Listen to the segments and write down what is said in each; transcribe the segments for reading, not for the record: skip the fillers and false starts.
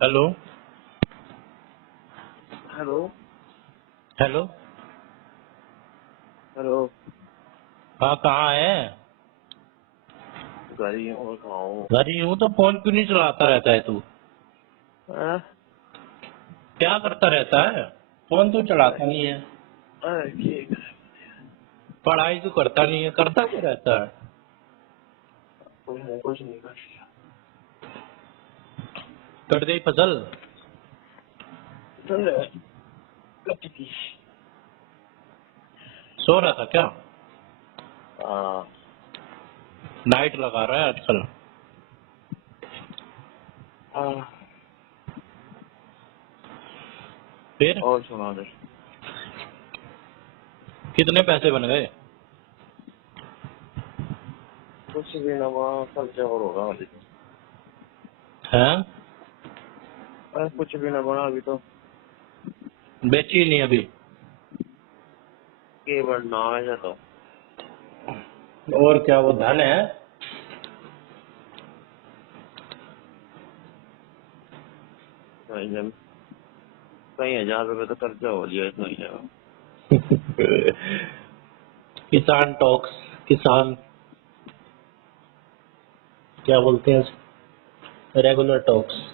Hello. Hello. Hello. Hello. हाँ, कहाँ है? घर ही हूँ और कहाँ हूँ? घर ही हूँ। तो फोन क्यों नहीं चलाता रहता है तू? हाँ? क्या करता रहता है? फोन तो चलाता नहीं है। अरे ठीक है। पढ़ाई तो करता नहीं है, करता क्या रहता है? कुछ नहीं कर लिया। कट गई फसल? चल रहा है। कट की। सो रहा था क्या? हाँ। नाइट लगा रहा है आजकल? हाँ। फिर और सुना दे। कितने पैसे बन गए? कुछ भी ना वहाँ खर्चा और होगा अभी तो। हैं? अरे कुछ भी ना बना अभी तो। बेची नहीं अभी? के बढ़ना ऐसा तो। और क्या वो धन है? कहीं जब कहीं 1,000 रुपए तो खर्चा हो लिया इस महीने में। किसान टॉक्स। किसान क्या बोलते हैं? Regular talks.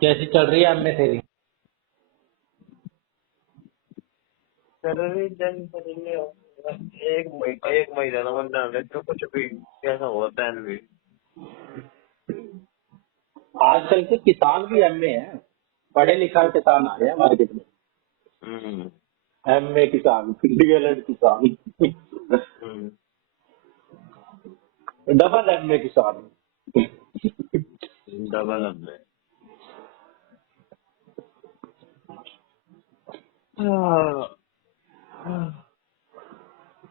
कैसी चल रही है एमए तेरी? सैलरी जन सैलरी एक महीना ना बन डाले तो कुछ भी कैसा होता है भी। आजकल के किसान भी एमए हैं। पढ़े लिखा किसान आ गया मार्केट में। हम्म। एमए किसान, डीएलएड किसान, हम्म। डबल एमए किसान। डबल हमने। हाँ।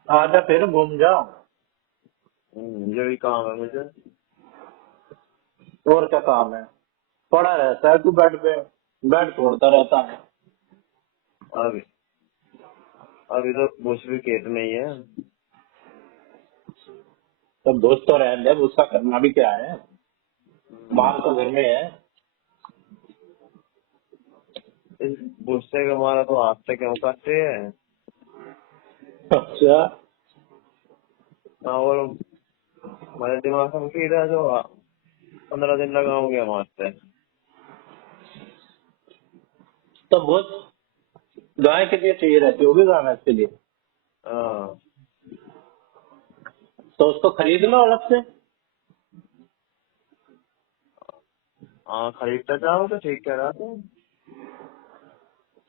आजा फिर घूम जाओ। ये भी काम है मुझे। और क्या काम है? पड़ा रहता है तू बेड पे, बेड तोड़ता रहता है। अभी अभी तो बुश भी खेत में ही है। तब दोस्त तो रहने दे, गुस्सा करना भी क्या है? माल तो घर में है। इस गुस्से का मारा तो हाथ से क्यों काटते हैं? अच्छा। और मेरे दिमाग में कीड़ा है जो 15 दिन लगाओगे हमारे से। तो बहुत गाय के लिए चाहिए रहती होगी गाय भैंस के लिए। हाँ। तो उसको खरीद लो अलग से। हाँ खरीदता चाहो तो ठीक कह रहा था।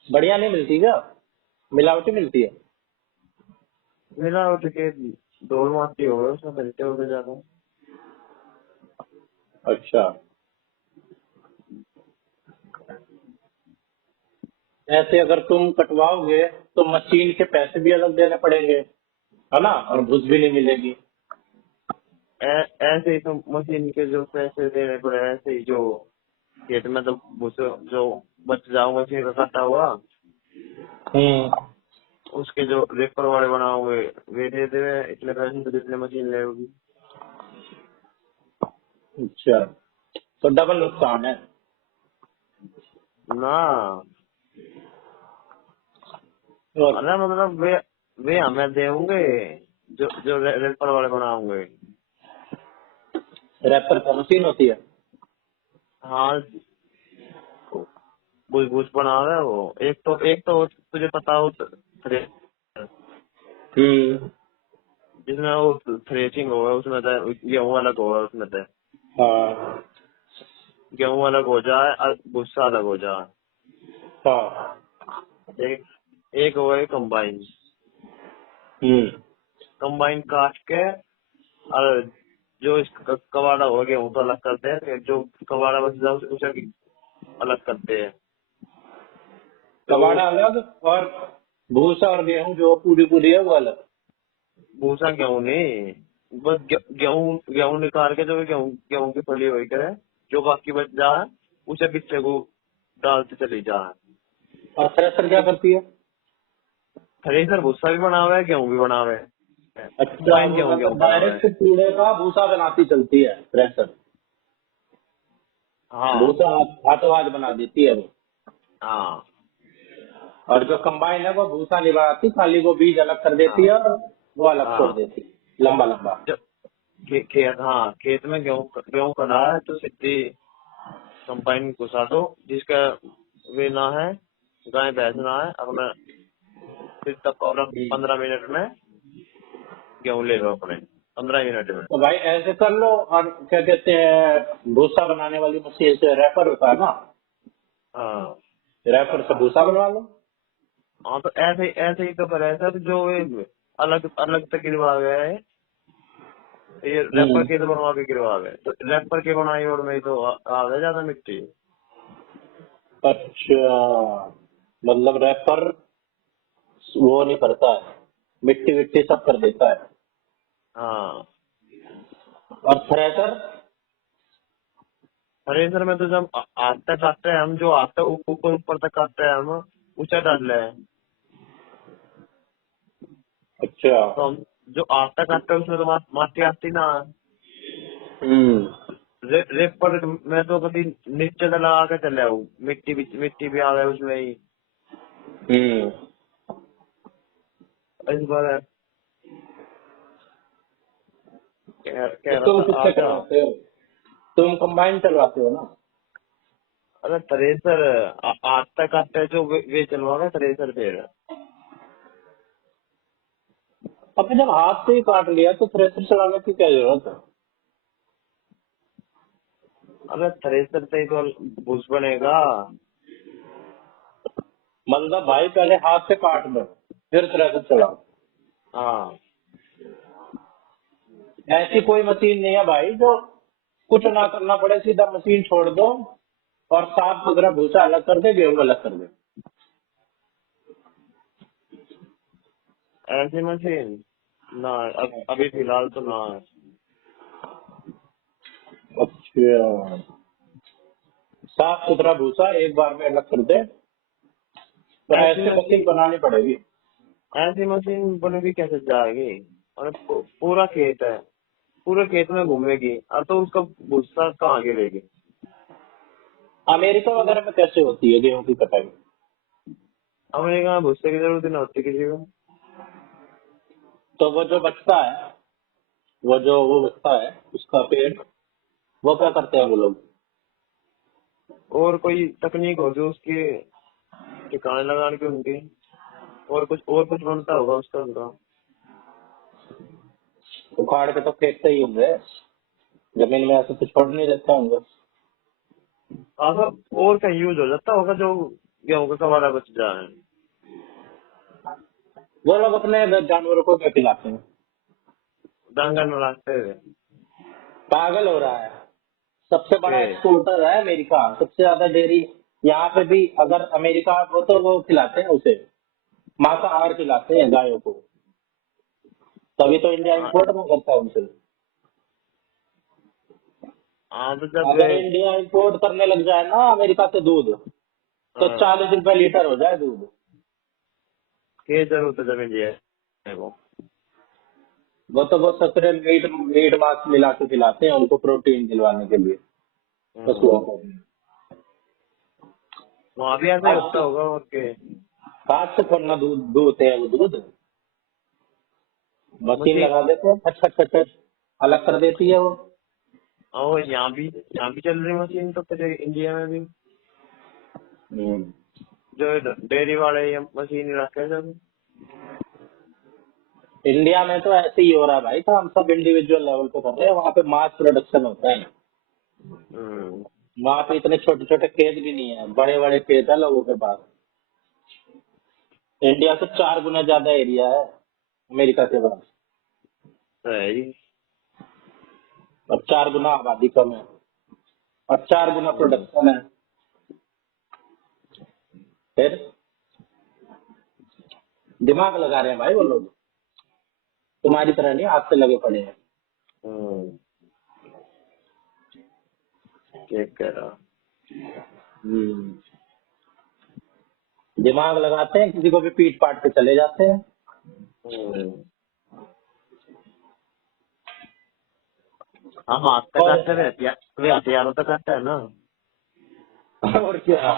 बढ़िया नहीं मिलती क्या? मिलावटी मिलती है? मिला उठ के 2 माह हो गए उसमें मिलते होते ज्यादा। अच्छा। ऐसे अगर तुम कटवाओगे तो मशीन के पैसे भी अलग देने पड़ेंगे, है ना? और भूस भी नहीं मिलेगी। ऐसे ही तो मशीन के जो पैसे देने पड़े ऐसे ही जो खेत में तो भूसे जो बच जाओ मशीन का काटा हुआ हम्म। उसके जो रेपर वाले बना हुए वे दे दे इतने पैसे तो जितने मशीन ले होगी। अच्छा, तो डबल नुकसान है। ना। और अरे मतलब वे हमें देंगे जो रेपर वाले बनाओगे। रैपर का मशीन होती है? हाँ। बुश बुश बना रहे हो एक तो तुझे पता हो हम्म। जिसमें वो थ्रेसिंग होगा उसमें तो गेहूं अलग होगा उसमें तो हाँ। गेहूं अलग हो जाए और भूसा अलग हो जाए। हाँ। एक एक होगा कंबाइन। हम्म। कंबाइन काट के और जो इस कबाड़ा हो गेहूं तो अलग करते हैं फिर जो कबाड़ा बच जाए उसे अलग करते हैं। तो कबाड़ा अलग, और भूसा और गेहूं जो पूरी पूरी है वो अलग। भूसा गेहूं नहीं बस गेहूं गेहूं निकाल के जो गेहूं गेहूं की फली हुई करे जो बाकी बच जाए उसे बिच्चे को डालते चली जाए। और थ्रेसर क्या करती है? थ्रेसर भूसा भी बना हुआ है गेहूं भी बना हुआ है। अच्छा, कंबाइन वो गेहूं मतलब गेहूं बना हुआ है। डायरेक्ट कूड़े का भूसा बनाती चलती है थ्रेसर। हाँ भूसा हाथों हाथ बना देती है वो। हाँ और जो कंबाइन है वो भूसा नहीं बनाती, खाली वो बीज अलग कर देती हाँ है और वो अलग छोड़ हाँ। देती है लंबा लंबा। जब खेत, हाँ खेत में गेहूं गेहूं कटा है तो सीधी कंबाइन घुसा दो, जिसका वे ना है, गाय भैंस ना है, अपना फिर तक और हम्म। 15 मिनट में गेहूं ले लो अपने, 15 मिनट में। तो भाई ऐसे कर लो, और क्या कहते हैं, भूसा बनाने वाली मशीन से रैपर होता है ना, हाँ रैपर से भूसा बनवा लो। हाँ, तो ऐसे ही तो करे सर, जो ये अलग अलग तक गिरवा गया है, ये रैपर हम्म। के तो बनवा के गिरवा गए, तो रैपर के बनाई और में तो आ गया ज्यादा मिट्टी। अच्छा, मतलब रैपर वो नहीं करता है, मिट्टी विट्टी सब कर देता है। हाँ और थ्रेसर? थ्रेसर में तो जब आटा काटते हैं हम, जो आटा ऊपर ऊपर तक काटते हैं हम, ऊंचा डाल रहे हैं, अच्छा। तो हम जो आटा काटते हैं उसमें तो माटी आती ना। हम्म। रेपर में तो कभी नीचे से लगा के चले आऊँ, मिट्टी भी आ गई उसमें ही। हम्म। इस बार तो कह रहा तुम था किससे आटा। करवाते हो? तुम कंबाइन चलवाते हो ना? अरे थ्रेसर आटा काटते हैं जो वे चलवा गए थ्रेसर फिर। अबे जब हाथ से ही काट लिया तो थ्रेसर चलाने की क्या जरूरत है? अरे थ्रेसर से ही तो भूस बनेगा। मतलब भाई पहले हाथ से काट लो, फिर थ्रेसर चलाओ। हाँ ऐसी कोई मशीन नहीं है भाई जो कुछ ना करना पड़े, सीधा मशीन छोड़ दो और साफ सुथरा भूसा अलग कर दे, गेहूं अलग कर दे। ऐसी मशीन ना, अभी फिलहाल तो ना है। अच्छा, साफ सुथरा भूसा एक बार में अलग कर दे, तो ऐसी ऐसे मशीन मशीन बनानी पड़ेगी। ऐसी मशीन बनेगी कैसे जाएगी? और पूरा खेत है, पूरे खेत में घूमेगी, अब तो उसका भूसा कहाँ गिरेगी? अमेरिका वगैरह में कैसे होती है गेहूं की कटाई? अमेरिका में भूसे की जरूरत ही नहीं होती किसी को। तो वो जो बचता है, वो बचता है उसका पेड़, वो क्या करते हैं वो लोग? और कोई तकनीक होगी उसकी ठिकाने लगाने की उनकी, और कुछ बनता होगा उसका उनका। उखाड़ के तो फेंकते ही होंगे, जमीन में ऐसे तो छोड़ नहीं देते होंगे। आखिर और कहीं यूज हो जाता होगा जो गेहूं का कबाड़ा बच जाए। वो लोग अपने जानवरों को क्या खिलाते हैं? डांगर में रखते हैं पागल हो रहा है। सबसे बड़ा के। एक्सपोर्टर है अमेरिका, सबसे ज्यादा डेयरी यहाँ पे भी। अगर अमेरिका हो तो वो खिलाते हैं उसे, मांसाहार खिलाते हैं गायों को, तभी तो इंडिया हाँ इंपोर्ट में करता है उनसे। हाँ, तो जब अगर इंडिया इंपोर्ट करने लग जाए ना अमेरिका से दूध, तो हाँ, 40 रुपए लीटर हो जाए दूध। के जरूरत है जमीन दिया है वो। वो तो वो ससुरे मीट मीट मांस मिला के खिलाते हैं उनको, प्रोटीन दिलवाने के लिए हम्म, पशुओं को। वहाँ भी ऐसा ही हाथ होता से होगा और के। हाथ से थोड़ा दूध दूहते हैं वो दूध, मशीन मशीन, लगा देते हैं, खच खच खच खच, अलग कर देती है वो। और यहाँ भी चल रही मशीन तो फिर इंडिया में भी हम्म। जो डेयरी वाले ये मशीन ही रखे हैं सब। इंडिया में तो ऐसे ही हो रहा है भाई, तो हम सब इंडिविजुअल लेवल पे कर रहे हैं, वहाँ पे मास प्रोडक्शन होता है। हम्म, वहाँ पे इतने छोटे छोटे खेत भी नहीं है, बड़े बड़े खेत है लोगों के पास। इंडिया से 4 गुना ज्यादा एरिया है अमेरिका के पास, तो है ही। और 4 गुना आबादी कम है, और 4 गुना हम्म, प्रोडक्शन है। फिर दिमाग लगा रहे हैं भाई वो लोग, तुम्हारी तरह नहीं हाथ से लगे पड़े हैं। हम्म, क्या कह रहा। हम्म। दिमाग लगाते हैं, किसी को भी पीट पाट के चले जाते हैं। हम्म, हम हाथ तक और करते रहते हैं, वे हथियारों तक करते हैं ना। और क्या।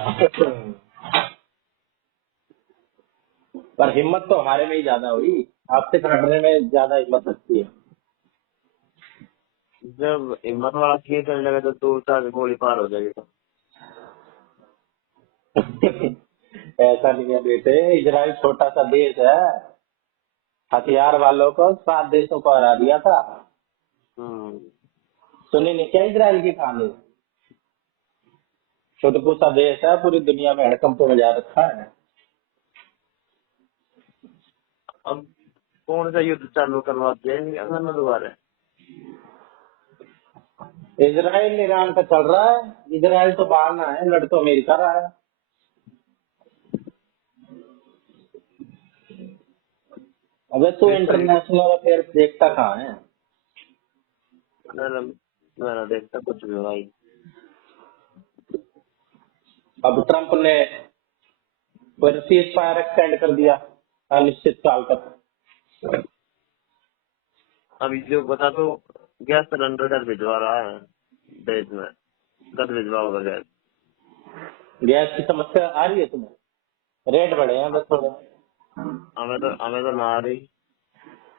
पर हिम्मत तो हमारे में ही ज्यादा हुई, आपसे करने में ज्यादा हिम्मत लगती है। जब हिम्मत वाला खेल चल जाएगा तो दूर तक गोली पार हो जाएगी। तो ऐसा नहीं है बेटे, इजराइल छोटा सा देश है, हथियार वालों को 7 देशों को हरा दिया था। हम्म। सुनी नहीं क्या इजराइल की कहानी? छोटा सा देश है, पूरी दुनिया में हड़कंप मचा रखा है। अब कौन सा युद्ध चालू करवा दिया अगर ना दोबारा। इजराइल ईरान का चल रहा है, इजराइल तो बहाना है, लड़ तो अमेरिका रहा है। अबे तू देखता ही इंटरनेशनल अफेयर देखता कहाँ है? मैंने मैंने देखता कुछ भी भाई। अब ट्रम्प ने सीज फायर एक्सटेंड कर दिया अनिश्चित काल तक। अभी जो बता तो गैस सिलेंडर घर भिजवा रहा है देश में, घर भिजवा होगा गैस। गैस की समस्या आ रही है तुम्हें? रेट बढ़े हैं बस थोड़े। हमें तो ना आ रही।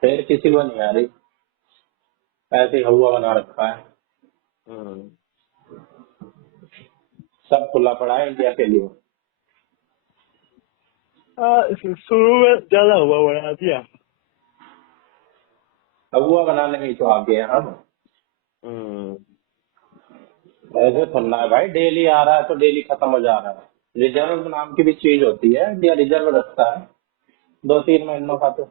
फिर किसी को नहीं आ रही, ऐसे ही हवा बना रखा है। हम्म। सब खुला पड़ा है इंडिया के लिए। शुरू में ज्यादा हुआ बढ़ा दिया। हवा बनाने में ही तो आगे हैं हम। हम्म। ऐसे थोड़ा है भाई, डेली आ रहा है तो डेली खत्म हो जा रहा है। रिजर्व नाम की भी चीज होती है, इंडिया रिजर्व रखता है 2-3 महीनों का तो।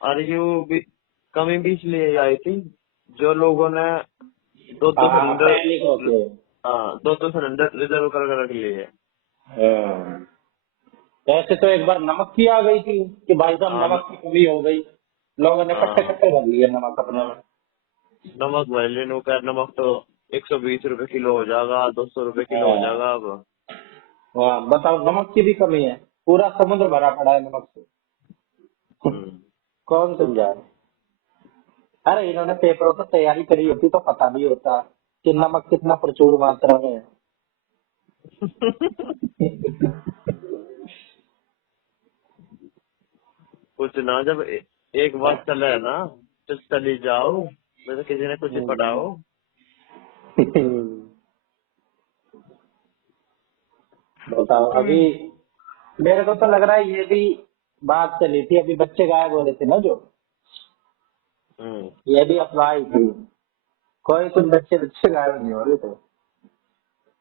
और ये भी कमी भी इसलिए आई थी, जो लोगों ने दो हाँ सिलेंडर, पैनिक होके। हाँ दो सिलेंडर रिजर्व कर रख लिए। हाँ। ऐसे तो एक बार नमक की आ गई थी कि भाई साहब हाँ नमक की कमी हो गई, लोगों ने कट्टे हाँ कट्टे भर लिए नमक अपने में। नमक भर लेने का, नमक तो 120 रुपए किलो हो जाएगा, 200 रुपए किलो हो हाँ। जाएगा अब। हाँ बताओ, नमक की भी कमी है, पूरा समुद्र भरा पड़ा है नमक से। हम्म। कौन समझाए? अरे इन्होंने पेपरों की तैयारी करी होती तो पता नहीं होता कि नमक कितना प्रचुर मात्रा में है। कुछ ना, जब एक बात चले है ना तो चली जाओ, वैसे किसी ने कुछ पढ़ाओ। बताओ अभी, मेरे को तो लग रहा है ये भी बात चली थी, अभी बच्चे गायब हो रहे थे ना जो, हम्म। ये भी अफवाह ही थी। कोई कुछ बच्चे बच्चे गायब नहीं हो रहे थे,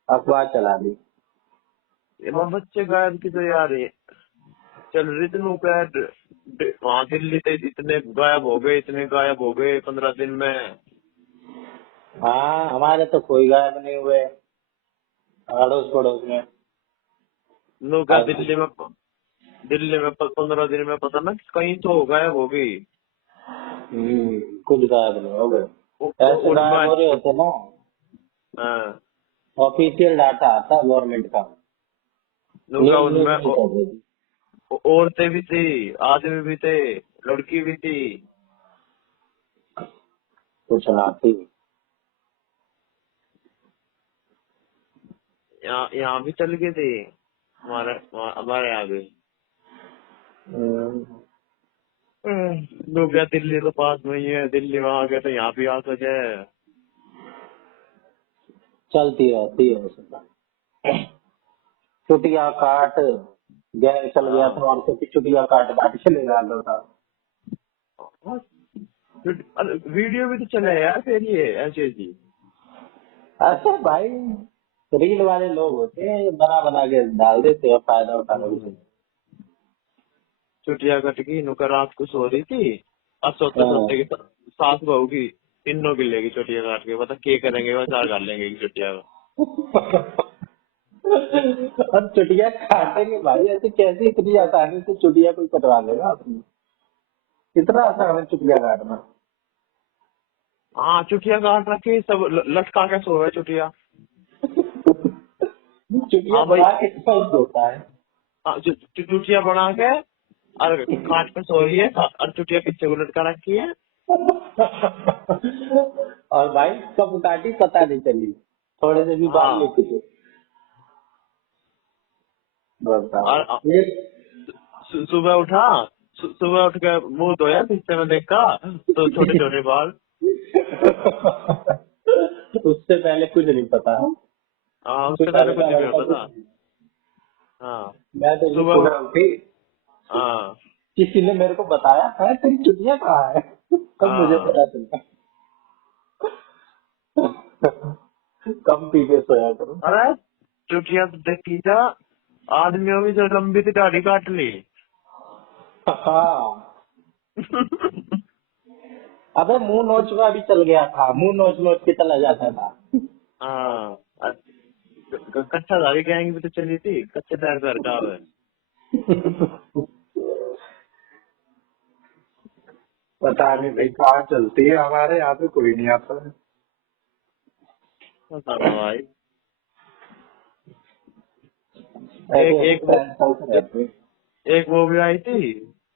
अफवाह चला दी। ये बच्चे गायब की तो यार ये चल रही थी वहाँ दिल्ली से इतने गायब हो गए, इतने गायब हो गए 15 दिन में। हाँ हमारे तो कोई गायब नहीं हुए अड़ोस पड़ोस में। लोग क्या दिल्ली में 15 दिन में पता ना कहीं तो गायब हो गई। कुछ गायब नहीं हो गए, ऐसे गायब हो उनमें रहे होते ना। हाँ, ऑफिशियल डाटा आता गवर्नमेंट का, लोग क्या न्यूज न्यूज उनमें नहीं कर रही। औरतें भी थी, आदमी भी थे, लड़की भी थी। कुछ ना थी। यहाँ भी चल गए थे, हमारे यहाँ भी। हम्म, लोग क्या दिल्ली तो पास में ही है, दिल्ली वहाँ गए तो यहाँ भी आ सके। चलती रहती है ऐसे। चुटिया काट गैर चल गया हाँ। तो और कुछ चुटिया काट काट चले जा रहा था। अरे वीडियो भी तो चले यार फिर ये ऐसे जी। ऐसे भाई रील वाले लोग होते हैं, ये बना बना के डाल देते हैं फायदा उठाने के लिए। छुट्टियां कट गई, नुका रात को सो रही थी, अब सोते हाँ। सोते की सास बहू की तीनों की लेगी छुट्टियां काट के, पता क्या करेंगे, बस चार कर लेंगे छुट्टियां का। और चुटिया काटेंगे भाई, ऐसे कैसे इतनी आसानी से चुटिया कोई कटवा लेगा अपनी? इतना आसान है चुटिया काटना? हाँ छुट्टियां काट रखी सब, लटका के सो गए छुट्टियां। चुटिया हाँ भाई, बड़ा एक्सपर्ट होता है। हाँ, छुट्टियां बना के और खाट पे सो रही है और चुटिया पीछे को लटका रखी है। और भाई कब काटी पता नहीं चली, थोड़े से भी बाल हाँ, लेके थे। बताओ और ये। सुबह उठा, सुबह उठ के मुंह धोया, शीशे में देखा तो छोटे छोटे बाल। उससे पहले कुछ नहीं पता। हाँ, उससे कुछ पहले कुछ हल्का नहीं हल्का होता कुछ था। नहीं। हाँ, मैं तो ये सुबह सुबह उठी, हाँ किसी ने मेरे को बताया है तेरी चुटिया कहाँ है, तब मुझे हाँ। पता चला। कम पी के सोया करो। अरे चुटिया तो देखी जा, आदमियों की जो लंबी सी दाढ़ी काट ली। हाँ। अबे मुंह नोचवा भी चल गया था, मुंह नोच नोच के चला जाता था। हाँ, कच्चा दाढ़ी गैंग भी तो चली थी, कच्चे दाढ़ी पर का है। पता नहीं भाई कहाँ चलती है, हमारे यहाँ पे कोई नहीं आता है। पता ना भाई। ऐसे एक ऐसे एक वो ट्रेंड चलते रहते हैं। एक वो भी आई थी,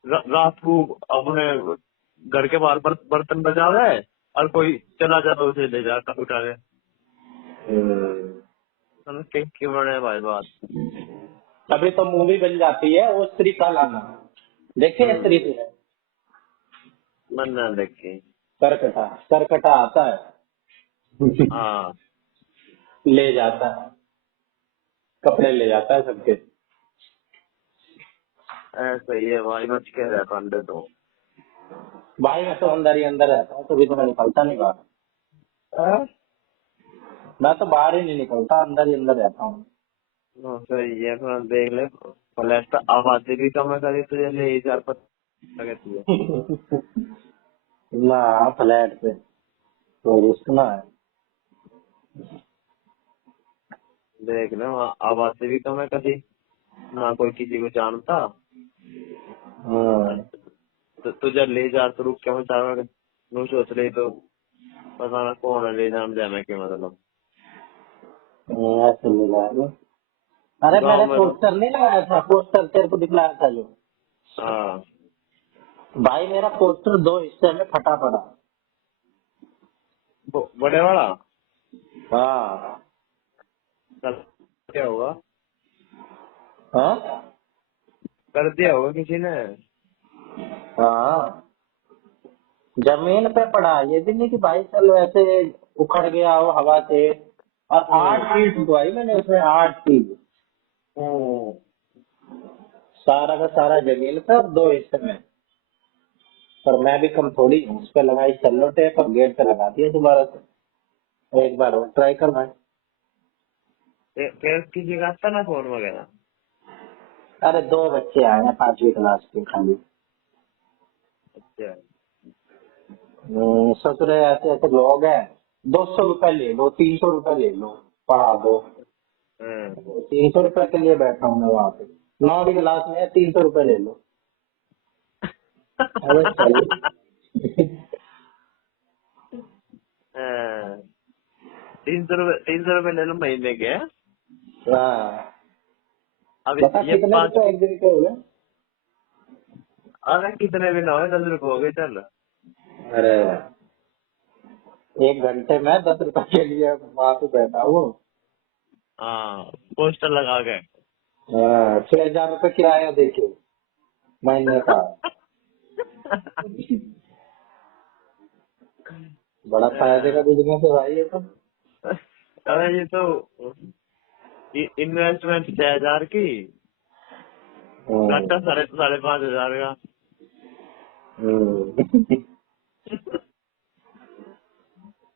रात को अपने घर के बाहर बर्तन बजा रहा है और कोई चला जाता उसे ले जाता उठा के। मतलब क्या बड़े भाई बात। तभी तो मूवी बन जाती है वो स्त्री का लाना। देखे स्त्री हम्म, पे मन ना देखी। करकटा, करकटा आता है। हाँ, ले जाता है, कपड़े ले जाता है सबके। ऐसा ही है भाई, बच के रह पांडे तो। भाई मैं तो अंदर ही अंदर रहता हूँ, तभी तो मैं निकलता नहीं बाहर। हाँ, मैं तो बाहर ही नहीं निकलता, अंदर ही अंदर रहता हूँ। सही है, थोड़ा देख ले। फ्लैश तो आबादी भी कम है, करी तुझे ले 1000 पता कहती है। ना फ्लैट पे तो रिस्क ना है। देख ले, वहाँ आबादी भी कम है, कभी ना कोई किसी को जानता। हम्म, तो तुझे ले जा तो रुक के मचावे नू सोच रही तो पता ना कौन है ले जान जाने के मतलब। ऐसे ले जाएगा। अरे गांव मैंने में तो पोस्टर नहीं लगाया था, पोस्टर तेरे को दिखलाया था जो। हाँ, भाई मेरा पोस्टर 2 हिस्से में फटा पड़ा। बड़े वाला हाँ। कर क्या होगा, हाँ। कर दिया होगा किसी ने। हाँ जमीन पे पड़ा, ये भी नहीं कि भाई चलो ऐसे उखड़ गया हो हवा से। और 8 फीट भाई मैंने उसमें 8 फीट, हम्म, सारा का सारा जमीन पे और 2 हिस्से में। पर मैं भी कम थोड़ी हूँ, उस पर लगाई सेलो टेप और गेट पे लगा दिया दोबारा से। एक बार और ट्राई कर भाई। फिर किसी का आता ना फोन वगैरह। अरे 2 बच्चे आए हैं 5वीं क्लास के खाली। अच्छा। सोच रहे ऐसे ऐसे लोग हैं, 200 रुपए ले लो, 300 रुपए ले लो, पढ़ा दो। हाँ। 300 रुपए के लिए बैठा हूँ मैं वहाँ पे। 9वीं क्लास में 300 रुपए ले लो। अरे चल। 300 रुपये ले लो महीने के। हाँ अब बता ये कितने 5, रुपए एक दिन के हो गए। अरे कितने भी ना हो, 10 रुपये हो गए चल। अरे 1 घंटे में 10 रुपए के लिए वहाँ पे बैठा हूँ। हाँ, पोस्टर लगा के। 6,000 रुपए किराया देके महीने का। बड़ा फायदे का बिजनेस है भाई ये तो। अरे ये तो इन्वेस्टमेंट 6,000 की, हम्म, घंटा 5,500 का। हम्म।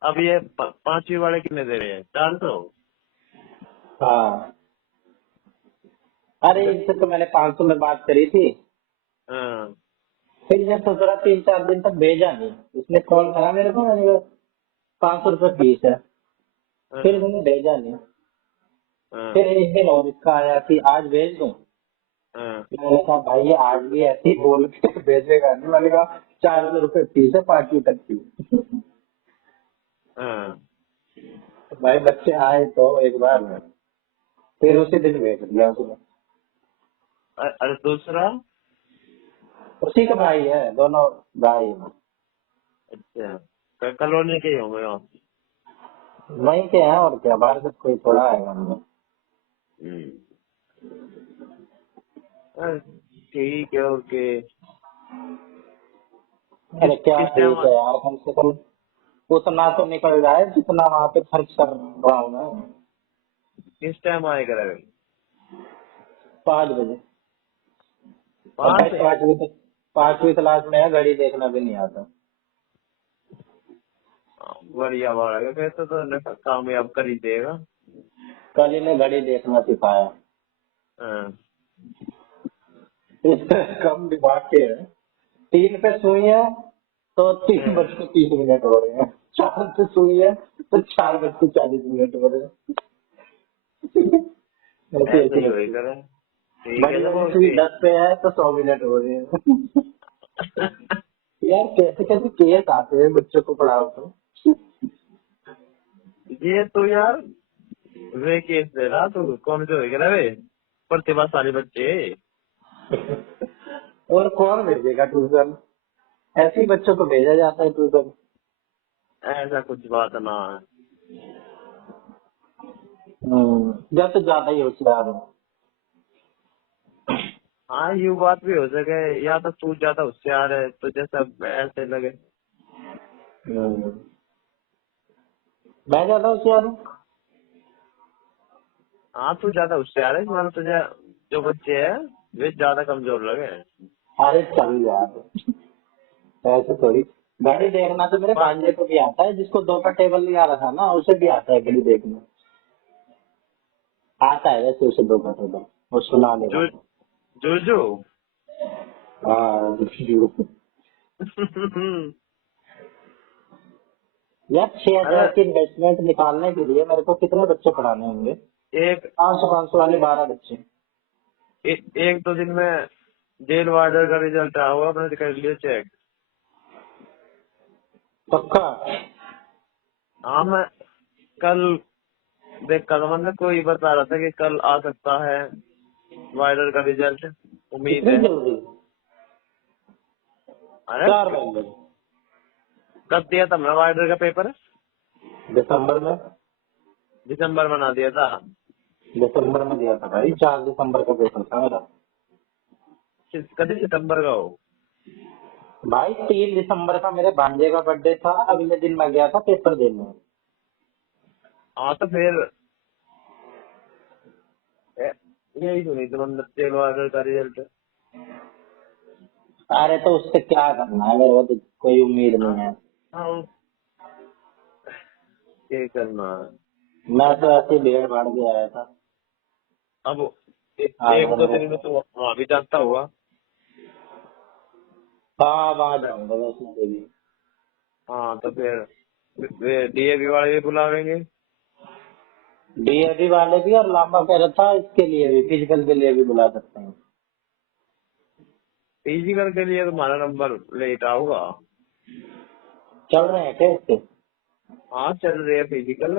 अब ये 5वीं वाले कितने दे रहे हैं, 400। हाँ अरे इनसे तो मैंने 500 में बात करी थी। हाँ, फिर मैं सोच रहा 3-4 दिन तक भेजा नहीं। इसने कॉल करा मेरे को, मैंने कहा 500 रुपए फीस है। फिर हाँ, मैंने भेजा नहीं। हाँ, फिर एक दिन और इसका आया कि आज भेज दूं। हाँ, मैंने कहा भाई ये आज भी ऐसे ही बोल के भेजेगा नहीं। मैंने कहा 400 रुपए फीस है 5वीं तक की। हाँ। भाई बच्चे आए तो एक बार में, फिर उसी दिन भेज दिया उसने। अरे दूसरा उसी का भाई है, दोनों भाई हैं। अच्छा, कॉलोनी के ही होंगे आप। वहीं के हैं और क्या, बाहर से कोई थोड़ा आएगा उनमें। हम्म। अरे, ठीक है, ओके। अरे क्या किस टाइम ठीक है यार, कम से कम उतना तो निकल जाए जितना वहाँ पे खर्च कर रहा हूँ मैं। किस टाइम आए करेंगे? 5 बजे। और भाई 5 5वीं क्लास में है, घड़ी देखना भी नहीं आता। बढ़िया बात है, फिर तो कामयाब कर ही देगा। कल ही ने घड़ी देखना सिखाया। हाँ। कम दिमाग के है। 3 पे सुई है तो 3 बज के 30 मिनट हो रहे हैं। 4 पे सुई है तो 4 बज के 40 मिनट हो रहे हैं। ऐसे ऐसे ऐसे ही वही लगती है। करे। ठीक है, बड़ी तो वाली सुई ओके। 10 पे है तो 100 मिनट हो रहे हैं। यार कैसे कैसे केस आते हैं बच्चों को पढ़ाओ तो। ये तो यार, वे केस दे रहा तू, कौन से हो गया वे प्रतिभाशाली बच्चे। और कौन भेजेगा ट्यूशन, ऐसे ही बच्चों को भेजा जाता है ट्यूशन। ऐसा कुछ बात ना है। जब तो ज्यादा ही होशियार हो। हाँ, ये बात भी हो सके, या तो तू ज्यादा होशियार है तो जैसा ऐसे लगे। हम्म, मैं ज्यादा होशियार हूँ। हाँ, तू ज्यादा होशियार है, इसमें तुझे जो बच्चे हैं वे ज्यादा कमजोर लगे। अरे चल यार, ऐसे थोड़ी। घड़ी देखना तो मेरे पर भांजे को भी आता है, जिसको 2 का टेबल नहीं आ रहा था ना, उसे भी आता है घड़ी देखना। आता है वैसे उसे 2 का टेबल, वो सुना लेगा। जो जो जो हाँ। यार 6,000 अरे, की इन्वेस्टमेंट निकालने के लिए मेरे को कितने बच्चे पढ़ाने होंगे? एक 500 वाले 12 बच्चे। एक दो दिन में जेल वार्डर का रिजल्ट आया होगा, अपने कर लिया चेक। पक्का? हाँ, मैं कल देख कर मतलब कोई बता रहा था कि कल आ सकता है वाइडर का रिजल्ट, उम्मीद इतनी है। जल्दी? अरे, 4 महीने? कब दिया था मैं वाइडर का पेपर? दिसंबर में। दिसंबर में ना दिया था? दिसंबर में दिया था भाई, 4 दिसंबर का पेपर था मेरा। कभी सितंबर का हो। भाई 3 दिसंबर का मेरे भांजे का बर्थडे था, अगले दिन मैं गया था पेपर देने। हाँ, तो फिर ए- यही सुनी तो मतलब जेल वार्डर का रिजल्ट। अरे तो उससे क्या करना है, मेरे को तो कोई उम्मीद नहीं हाँ, है। हाँ, ये करना है। मैं तो ऐसे ही भीड़ भाड़ के आया था। अब आज एक दो बंदे। दिन में तो वहाँ भी जाता होगा। हाँ वहाँ जाऊंगा वैष्णो देवी। हाँ, तो फिर डीएवी वाले भी बुलावेंगे। डीएवी वाले भी, और लांबा कह रहा था इसके लिए भी, फिजिकल के लिए भी बुला सकते हैं। फिजिकल के लिए तुम्हारा नंबर लेट होगा। चल रहे हैं क्या इसके? हाँ, चल रही है फिजिकल,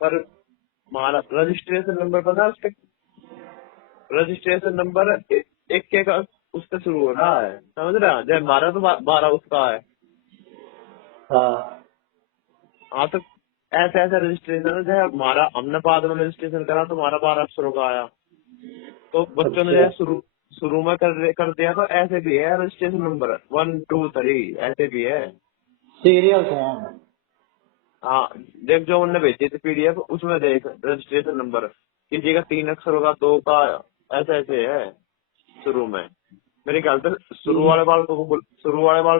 पर हमारा रजिस्ट्रेशन नंबर पता है उसके? रजिस्ट्रेशन नंबर एक के का उसका शुरू हो रहा है, समझ रहा है? जब हमारा तो 12 उसका है। हाँ। हाँ, तो ऐसा ऐसा रजिस्ट्रेशन है, जब हमारा हमने बाद में रजिस्ट्रेशन करा तो हमारा 12 अक्षरों का आया। तो बच्चों ने अच्छा। जो शुरू शुरू में कर दिया, तो ऐसे भी है रजिस्ट्रेशन नंबर 1 2 3 ऐसे भी है। सीरियस हैं। हाँ, देख जो उनने भेजी थी पीडीएफ, उसमें देख रजिस्ट्रेशन नंबर किसी का 3 अक्षरों का, 2 का, ऐसे ऐसे है शुरू में। मेरे ख्याल से शुरू वाले बाल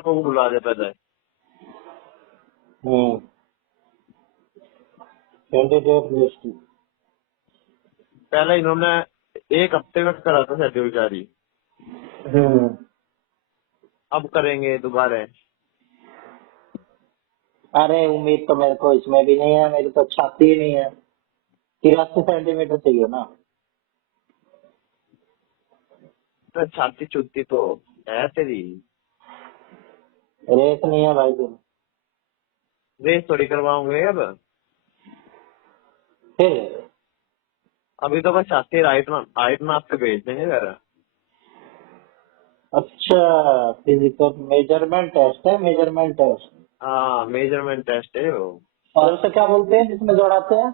को बुला दे पहले। हम्म। Candidate list. पहले इन्होंने एक हफ्ते में करा था शेड्यूल जारी, हम्म। अब करेंगे दोबारा। अरे उम्मीद तो मेरे को इसमें भी नहीं है, मेरी तो छाती ही नहीं है। 83 सेंटीमीटर चाहिए ना। तो छाती चुत्ती तो है तेरी। रेस नहीं है भाई तुम। रेस थोड़ी करवाऊंगे अब। फिर अभी तो बस छाती हाइट ना आपके भेज देंगे घर। अब अच्छा, फिजिकल मेजरमेंट टेस्ट है, मेजरमेंट टेस्ट। हाँ मेजरमेंट टेस्ट है वो, और उसे क्या बोलते हैं जिसमें दौड़ाते हैं?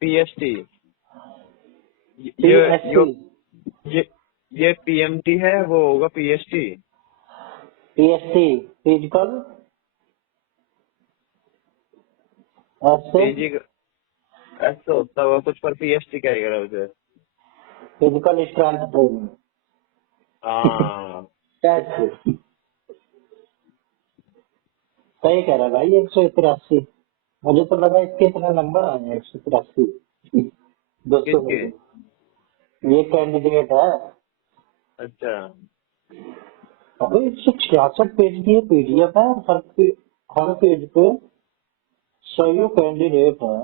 पीएसटी। ये पीएसटी। ये ये पीएमटी है, वो होगा पीएसटी। पीएसटी फिजिकल ऐसे फिजिक ऐसा होता होगा कुछ, पर पीएसटी क्या कह रहा है उसे। फिजिकल स्ट्रेंथ ट्रेनिंग हाँ टेस्ट। सही कह रहा है भाई, 183। मुझे तो लगा इसके इतने नंबर आए हैं, 183। 200 किसके? में ये कैंडिडेट है। अच्छा अबे 166 पेज की ये पीडीएफ है, हर पेज पे 100 कैंडिडेट है।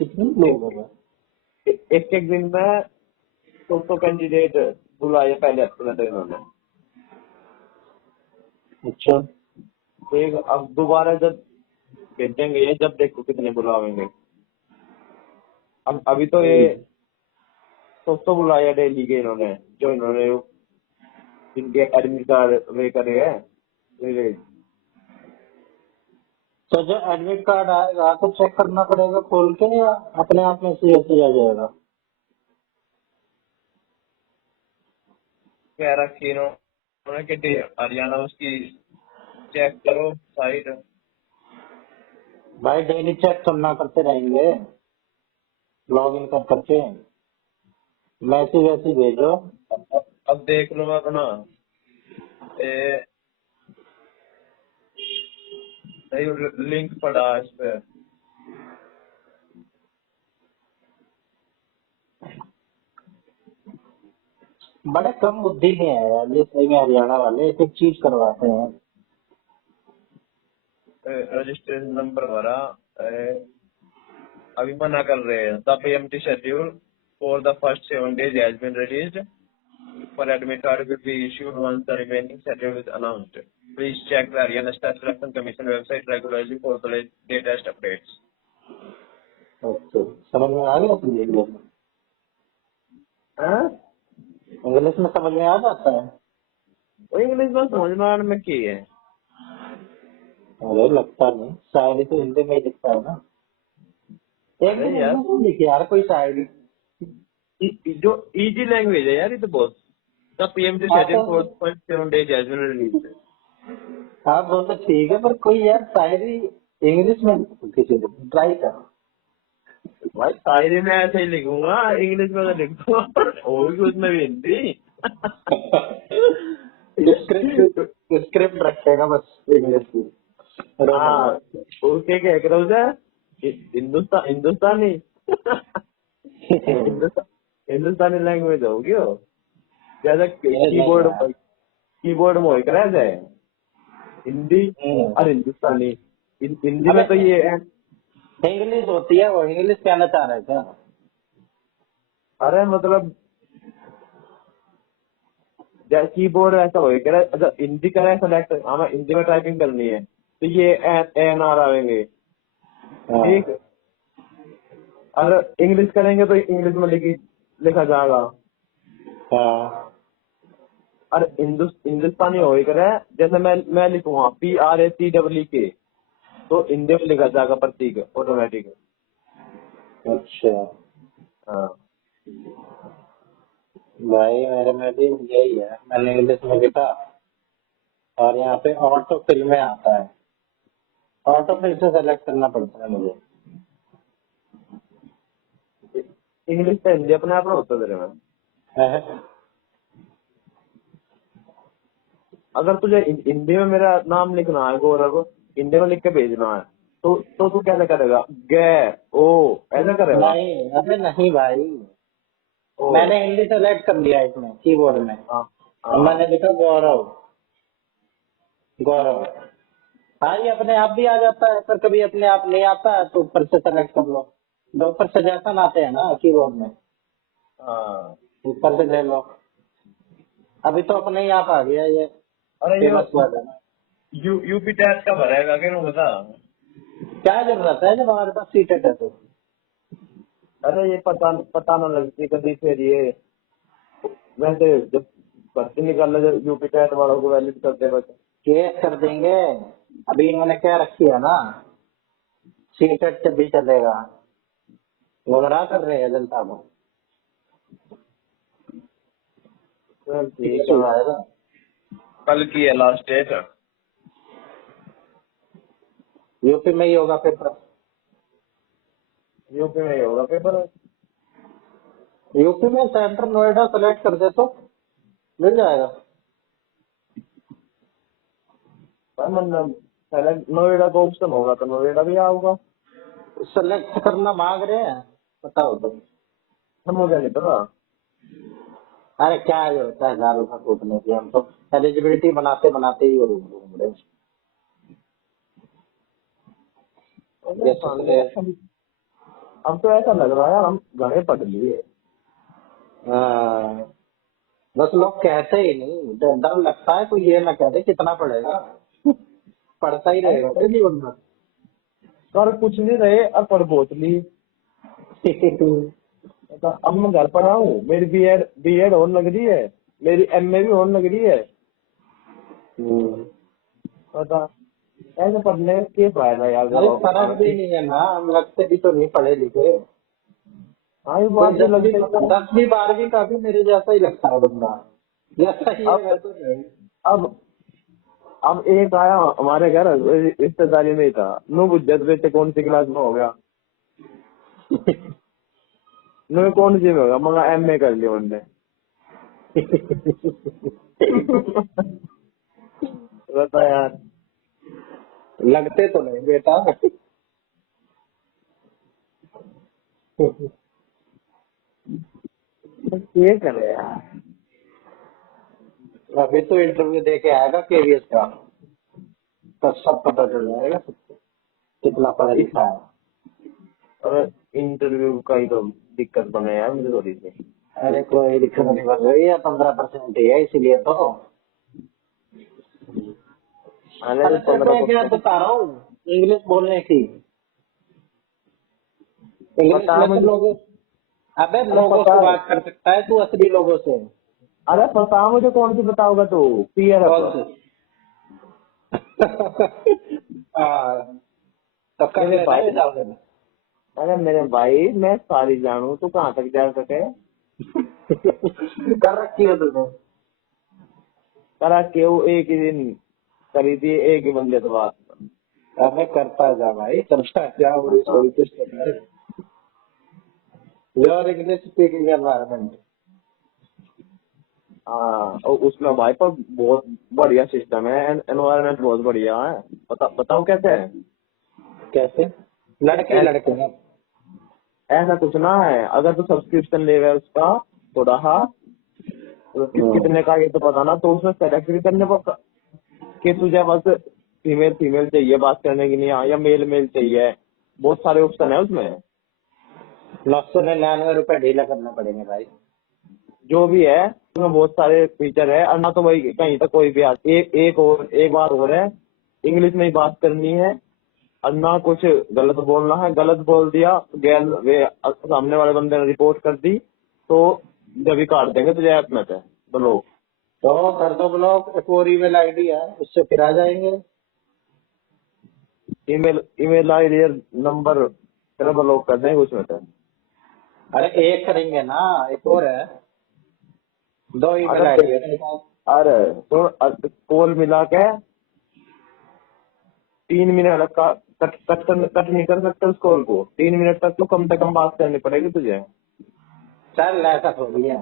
कितने लोग हैं? एक एक दिन में 200 कैंडिडेट बुलाए पहले हफ्ते में तो इन्होंने। अच्छा, एक अब दोबारा जब भेजेंगे ये, जब देखो कितने बुलावेंगे। अब अभी तो ये 200 बुलाया डेली के इन्होंने, जो इन्होंने इनके एडमिट कार्ड वे करे हैं रिलीज। तो जो एडमिट कार्ड आएगा तो चेक करना पड़ेगा खोल के, या अपने आप में से ऐसे आ जाएगा? कह रखी इन्होंने कि हरियाणा उसकी चेक करो साइट। भाई डेली चेक करना करते रहेंगे, लॉग इन कर करके मैसेज वैसेज भेजो। अब देख लो मैं अपना लिंक पड़ा इस पे। बड़े कम बुद्धि के हैं यार ये सही में, हरियाणा वाले एक एक चीज करवाते हैं। रजिस्ट्रेशन नंबर भरा, अभी मना कर रहे हैं। The PMT schedule for the first 7 days has been released for admit card will be issued once the remaining schedule is announced. Please check the Haryana State Selection Commission website regularly for the latest updates. अच्छा, समझ में आ गया तुझे English में? हाँ? English में समझ में आ जाता है? वो इंग्लिश में समझना में की है। अरे लगता नहीं, शायरी तो हिंदी में ही लिखता है ना। एक अरे दिन यार इंग्लिश में लिखी यार कोई शायरी। जो इजी लैंग्वेज है यार ये तो बहुत। द पीएमटी हाँ शेड्यूल तो for the first 7 days has been released. हाँ वो तो ठीक है, पर कोई यार शायरी इंग्लिश में किसी ने ट्राई कर। भाई शायरी में ऐसे ही लिखूंगा, इंग्लिश में तो लिख दूंगा होगी उसमें भी हिंदी। स्क्रिप्ट स्क्रिप्ट रखेगा बस इंग्लिश की, हाँ रोमन। उसके क्या करो उसे हिंदुस्तानी हिंदुस्तानी लैंग्वेज होगी वो। जैसे कीबोर्ड में हो रहा है हिंदी और हिंदुस्तानी। हिंदी में अबे तो ये है। इंग्लिश होती है, वो इंग्लिश कहना चाह रहे थे। अरे मतलब जैसे कीबोर्ड ऐसा हो रहा है, अच्छा हिंदी का है सेलेक्ट, हमें हिंदी में टाइपिंग करनी है तो ये एन आर आएंगे। ठीक, अगर इंग्लिश करेंगे तो इंग्लिश में लिखा जाएगा। हाँ और हिंदुस्तानी हो करे, जैसे मैं लिखूंगा PRACEE तो हिंदी में लिखा जाएगा प्रतीक ऑटोमेटिक। अच्छा हाँ भाई, मेरे में भी यही है, मैंने इंग्लिश में लिखा और यहाँ पे ऑटो फिल में आता है, ऑटो फिल से सेलेक्ट करना पड़ता है मुझे। इंग्लिश से हिंदी अपने आप में होता तेरे में। है? अगर तुझे हिंदी में मेरा नाम लिखना है गौरव, हिंदी में लिख के भेजना है तो तू कैसे करेगा? गे ओ ऐसा करेगा? नहीं, अरे नहीं भाई, ओ मैंने हिंदी सेलेक्ट कर लिया इसमें कीबोर्ड में, हाँ और हाँ मैंने लिखा गौरव। गौरव, हाँ ये अपने आप भी आ जाता है, पर कभी अपने आप नहीं आता है तो ऊपर से सेलेक्ट कर लो। दो ऊपर सजेशन आते हैं ना कीबोर्ड में, हाँ। ऊपर से ले लो। अभी तो अपने ही आप आ गया ये अरे ये फेमस वर्ड है। यूपी टैक्स का भरेगा क्या बता? क्या जरूरत है जब हमारे पास सीटेट है तो? अरे ये पता ना लगती कभी फिर ये वैसे जब पर्ची निकालना, जब यूपी टेट वालों को वैलिड करते बस। केस कर देंगे। अभी इन्होंने क्या रखी है ना, सीटेट से भी चलेगा। गुमराह कर रहे हैं जनता को। चल ठीक इश्यू है, आएगा। कल की है लास्ट डेट। यूपी में ही होगा पेपर। यूपी में ही होगा पेपर। यूपी में सेंटर नोएडा सेलेक्ट कर दे तो मिल जाएगा। पर मतलब पहले नोएडा का ऑप्शन होगा तो नोएडा भी आऊगा। सेलेक्ट करना मांग रहे हैं, बताओ तो। मुझे नहीं पता। अरे क्या ये होता है, 1000 रुपया कूटने की। हम तो एलिजिबिलिटी बनाते बनाते ही घूम रहे हैं। ये सोच रहे हैं, अब तो ऐसा लग रहा है यार हम घरे पढ़ लिए। हाँ, बस लोग कहते ही नहीं, डर लगता है कोई ये ना कहते कितना पड़ेगा। पढ़ता ही रहेगा तो जीवन भर। कर कुछ नहीं रहे और पढ़ बहुत ली। तो अब मैं घर पर हूँ, मेरी बीएड होने लग रही है, मेरी एमए भी होने लग रही है। पता ऐसे पढ़ने के फायदा यार अरे जब फर्क भी नहीं है ना, हम लगते भी तो नहीं पढ़े लिखे। हाँ ये कोई बात भी लगती है। 10वीं 12वीं का भी मेरे जैसा ही लगता है बंदा। जैसा ही है अब वैसा नहीं। अब अब एक आया हमारे घर, रिश्तेदारी में ही था, नो बुझत बेटे कौन सी क्लास में हो गया, नो कौन सी में होगा, मगर एमए कर लिया उनने। बता यार। लगते तो नहीं बेटा। ये करे यार। अभी तो इंटरव्यू दे के आएगा केवीएस का, तो सब पता चल जाएगा सबको कितना पढ़ा लिखा है। और इंटरव्यू का ही तो दिक्कत बने यार मुझे थोड़ी सी। अरे कोई दिक्कत नहीं बन रही है, 15% ही है इसीलिए तो। आने अरे तो तेरे को एक बात 15%। बता रहा हूँ, इंग्लिश बोलने की। इंग्लिश पता है में तो मुझे। लोगों, अबे अरे लोगों पता से है। बात कर सकता है तू, असली लोगों से। अरे पता है मुझे, कौन सी बताओगा तू? कौन पीआरएफ। से? हाँ, तो कर मेरे लेना भाई, विदाउट देना। अरे मेरे भाई मैं सारी जानू, तू कहाँ तक जा सके। कर रखी है तुझे। करा क्यों, एक ही दिन करी थी एक ही बंदे से बात। अबे करता जा भाई, करता जा। और कोई कुछ नहीं। Your English speaking environment. हाँ और उसमें भाई पर बहुत बढ़िया सिस्टम है, एनवायरनमेंट बहुत बढ़िया है। बताओ कैसे है। कैसे? लड़के ही ऐ- लड़के हैं। ऐसा कुछ ना है, अगर तू सब्सक्रिप्शन ले रहा है उसका थोड़ा तो कितने का ये तो पता ना, तो उसमें सेलेक्ट भी करने पर कि तुझे बस फीमेल फीमेल चाहिए बात करने के लिए, हाँ, या मेल मेल चाहिए। बहुत सारे ऑप्शन है उसमें। 999 रुपए ढीला करने पड़ेंगे भाई। जो भी है उसमें बहुत सारे फीचर है, और ना तो वही कहीं तक कोई भी एक बात और है, इंग्लिश में ही बात करनी है, और ना कुछ गलत बोलना है। गलत बोल दिया गैल वे सामने वाले बंदे ने रिपोर्ट कर दी तो जब ही काट देंगे तुझे ऐप में से तो लोग। तो कर दो ब्लॉक। एक और ईमेल आईडी है, उससे फिर आ जाएंगे। ईमेल ईमेल आईडी नंबर तेरा ब्लॉक कर देंगे उसमें से। अरे एक करेंगे ना, एक और है। 2 ईमेल अरे आईडी है मेरे पास। अरे तो कॉल मिला के 3 मिनट का कट नहीं कर सकते उस कॉल को। 3 मिनट तक तो कम से कम बात करनी पड़ेगी तुझे। चल ऐसा थोड़ी है।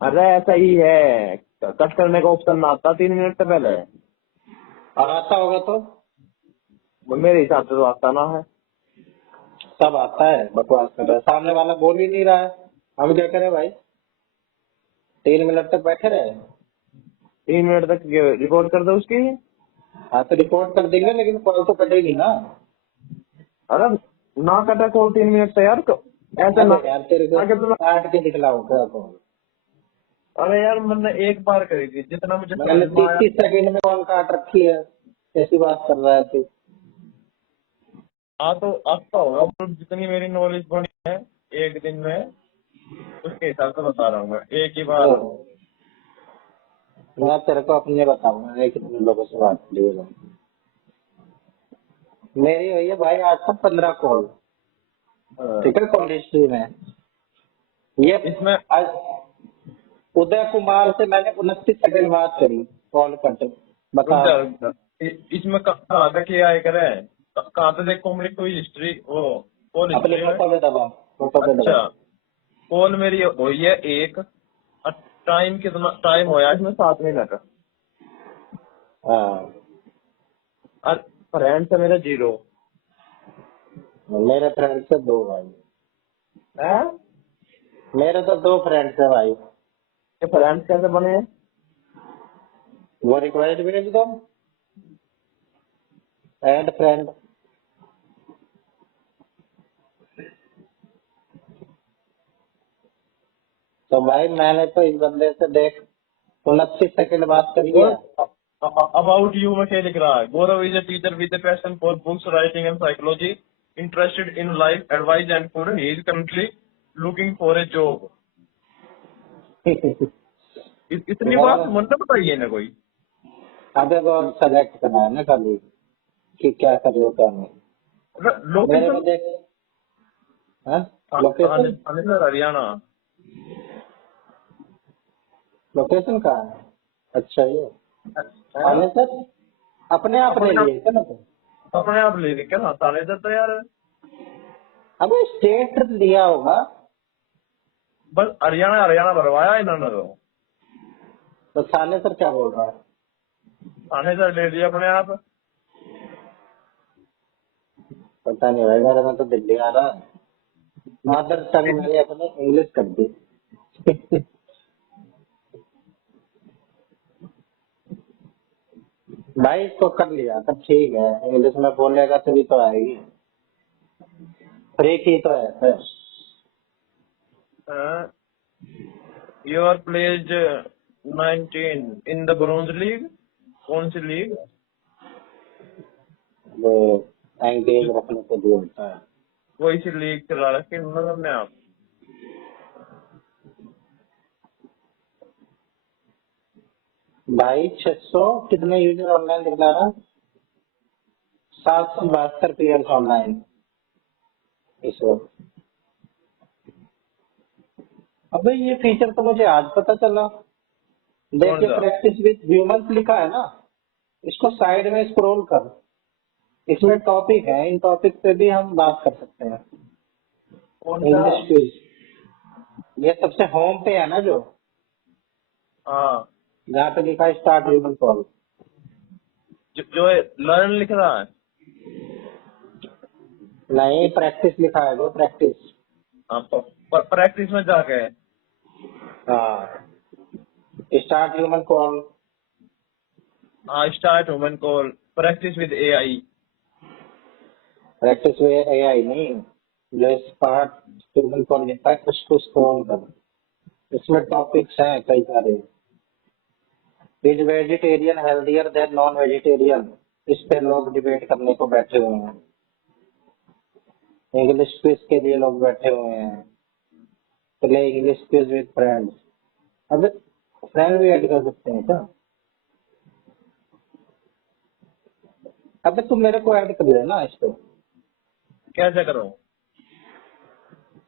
अरे ऐसा ही है, कट करने का ऑप्शन ना आता 3 मिनट से पहले। और आता होगा तो? मेरे हिसाब से तो आता ना है। सब आता है, बकवास कर रहा है। सामने वाला बोल ही नहीं रहा है, हम क्या करें भाई? 3 मिनट तक बैठे रहे। 3 मिनट तक रिकॉर्ड कर दो उसकी। हाँ तो रिपोर्ट कर देंगे, लेकिन कॉल तो कटेगी ना। अरे ना कटा कॉल 3 मिनट से यार, ऐसे अबे ना यार तेरे को आगे तो। काट के दिखलाऊं क्या कॉल? अरे यार मैंने एक बार करी थी, जितना मुझे मैंने समझ में आया। 30 30 सेकंड में कॉल काट रखी है। कैसी बात कर रहा है तू? हाँ तो अब तो होगा, तो जितनी मेरी नॉलेज बढ़ी है एक दिन में, उसके हिसाब से बता रहा हूँ मैं एक ही बार। मैं तेरे को अपने बताऊंगा, मैं कितने लोगों से बात करी है। मेरी हुई है भाई आज तक 15 कॉल, ठीक है, कॉल हिस्ट्री में। ये इसमें आज उदय कुमार से मैंने 29 सेकंड बात करी, कॉल कट। बता। रुक जा। इसमें कहाँ तक ये आए करे, कहाँ तक देखो मेरी कोई हिस्ट्री, वो कॉल अपनी हिस्ट्री में। फोटो पे दबा, फोटो पे दबा। अच्छा, कॉल मेरी हुई है एक, टाइम कितना टाइम होया इसमें 7 मिनट, हाँ, और फ्रेंड है मेरा 0 मेरे फ्रेंड से 2 भाई, है। मेरे तो 2 फ्रेंड्स है भाई। ये फ्रेंड्स कैसे बने हैं? वो रिक्वेस्ट भेज दो, ऐड फ्रेंड। तो भाई मैंने तो इस बंदे से देख 29 सेकंड बात करी है। अबाउट यू में क्या लिख रहा है? Gaurav is a teacher with a passion for books writing and psychology, interested in life advice and food, he is currently looking for a job. इतनी बात मतलब बताइए ना कोई। अबे वो सेलेक्ट करना है ना कभी कि क्या कर रहे हो, क्या नहीं। मेरे को लोकेशन देख, लोकेशन, हरियाणा। लोकेशन कहाँ है? अच्छा ये थाने सर अपने आप ले लिए क्या ना? अपने आप ले क्या था ताले तो यार, अबे स्टेट लिया होगा। बस हरियाणा हरियाणा भरवाया इन्होंने तो थाने सर क्या बोल रहा है? थाने से ले लिया अपने आप। पता नहीं भाई, मेरे में तो दिल्ली आ रहा है। मदर टंग मैंने अपने इंग्लिश कर दी। भाई इसको कर लिया तो ठीक है, इंग्लिश में बोलेगा तभी तो आएगी। फ्री की तो है sir. You are placed 19 in the bronze league. कौन सी लीग? वो एंगेज रखने के लिए होता है। कोई सी लीग चला रखी इन्होंने अपने आप। भाई 600 कितने यूजर ऑनलाइन दिखला रहा? 772 पीएल ऑनलाइन इस वक्त। अबे ये फीचर तो मुझे आज पता चला। देखिए सा? प्रैक्टिस विद ह्यूमंस लिखा है ना, इसको साइड में स्क्रॉल कर, इसमें टॉपिक है, इन टॉपिक पे भी हम बात कर सकते हैं। कौन सा? इंग्लिश क्विज, ये सबसे होम पे है ना, जो हाँ, जहाँ पे लिखा है स्टार्ट ह्यूमन कॉल। जो लर्न लिख रहा है। नहीं, प्रैक्टिस लिखा है, जो प्रैक्टिस। हाँ, प्रैक्टिस में जाके हाँ, start human call. Start women call, practice with AI. Practice में एआई नहीं, जो स्टार्ट ह्यूमन कॉल लिखा है उसको स्क्रॉल कर, इसमें टॉपिक्स हैं कई सारे। Is vegetarian healthier then non vegetarian, इस पे लोग डिबेट करने को बैठे हुए हैं। इंग्लिश क्विज के लिए लोग बैठे हुए हैं। Play English quiz with friends. अबे फ्रेंड भी ऐड कर सकते हैं क्या? अबे तुम मेरे को ऐड कर लेना इस पे। कैसे करो?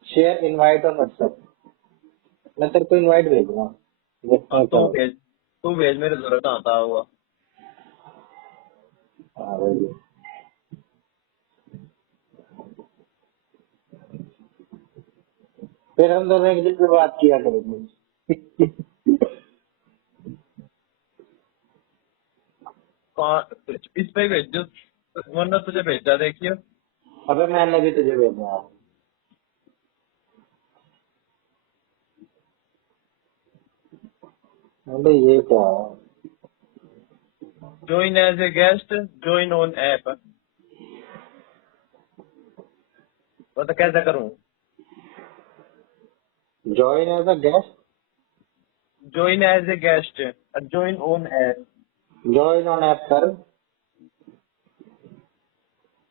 शेयर इनवाइट और व्हाट्सएप, मैं तेरे को इनवाइट भेजूंगा, देखते हैं क्या तू होगा। भेज, तू भेज, मेरे घर कहाँ था हुआ। हाँ वही। फिर हम दोनों एक दिन पे बात किया करेंगे। कहाँ? इस पे भेज जो, वरना तुझे भेजा देखियो। अबे मैंने भी तुझे भेजा। अबे ये क्या है? Join as a guest, join on app. बता कैसे करूँ? Join as a guest, join as a guest, join on app. Join on app कर।